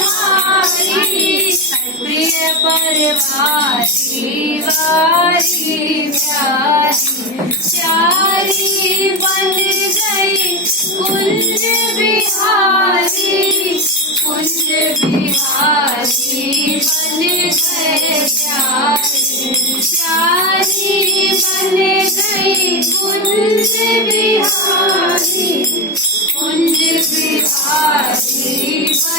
बलिहारी प्रिय परवारी वारी प्यारी प्यारी बन गई कुंज बिहारी कुंज बिहारी बन गए प्यारी प्यारी बन गई कुंज बिहारी कुंज बिहारी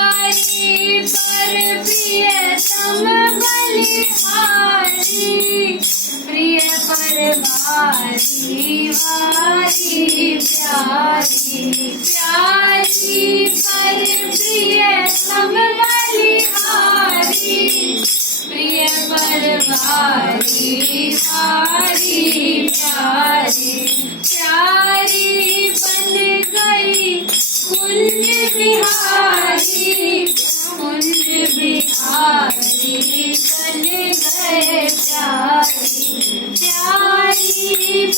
हमारी पर प्रियतम बलिहारी प्रिय परवारी वारी प्यारी प्यारी पर प्रियतम बलिहारी प्रिय परवारी